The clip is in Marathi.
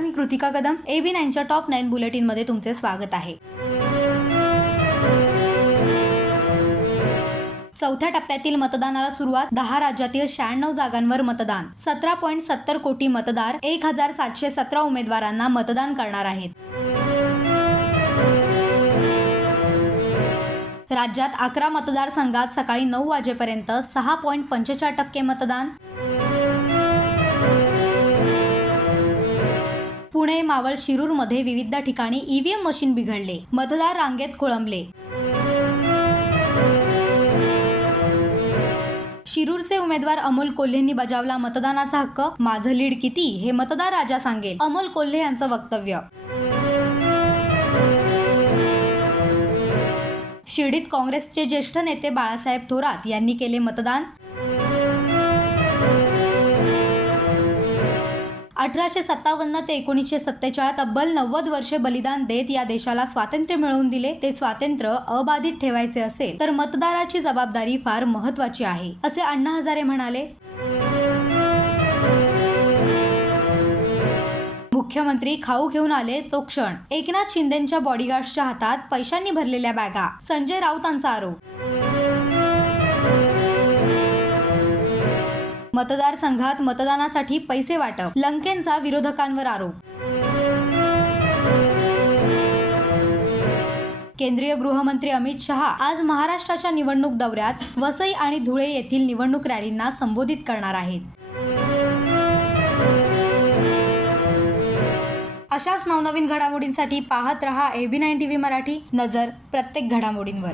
मी कृतिका कदम. एबी नाईनच्या टॉप नाईन बुलेटिनमध्ये तुमचे स्वागत आहे. चौथ्या टप्प्यातील मतदानाला सुरुवात दहा राज्यातील शहाण्णव जागांवर मतदान. सतरा पॉईंट सत्तर कोटी मतदार एक हजार सातशे सतरा उमेदवारांना मतदान करणार आहेत. राज्यात अकरा मतदारसंघात सकाळी नऊ वाजेपर्यंत सहा पॉईंट पंचेचाळीस टक्के मतदान. पुणे मावळ शिरूरमध्ये विविध ठिकाणी ईव्हीएम मशीन बिघडले. मतदार रांगेत खोळंबले. शिरूरचे उमेदवार अमोल कोल्हेंनी बजावला मतदानाचा हक्क. माझं लीड किती हे मतदार राजा सांगेल. अमोल कोल्हे यांचं वक्तव्य. शिर्डीत काँग्रेसचे ज्येष्ठ नेते बाळासाहेब थोरात यांनी केले मतदान. अठराशे सत्तावन्न ते एकोणीसशे सत्तेचाळीस तब्बल नव्वद वर्षे बलिदान देत या देशाला स्वातंत्र्य मिळवून दिले ते स्वातंत्र्य अबाधित ठेवायचे असेल तर मतदाराची जबाबदारी फार महत्वाची आहे असे अण्णा हजारे म्हणाले. मुख्यमंत्री खाऊ घेऊन आले तो क्षण. एकनाथ शिंदेच्या बॉडीगार्ड्सच्या हातात पैशांनी भरलेल्या बॅगा. संजय राऊतांचा आरोप. मतदारसंघात मतदानासाठी पैसे वाटप लंकेंचा विरोधकांवर आरोप. केंद्रीय गृहमंत्री अमित शहा आज महाराष्ट्राच्या निवडणूक दौऱ्यात वसई आणि धुळे येथील निवडणूक रॅलींना संबोधित करणार आहेत. अशाच नवनवीन घडामोडींसाठी पाहत रहा एबी नाईन टीव्ही मराठी. नजर प्रत्येक घडामोडींवर.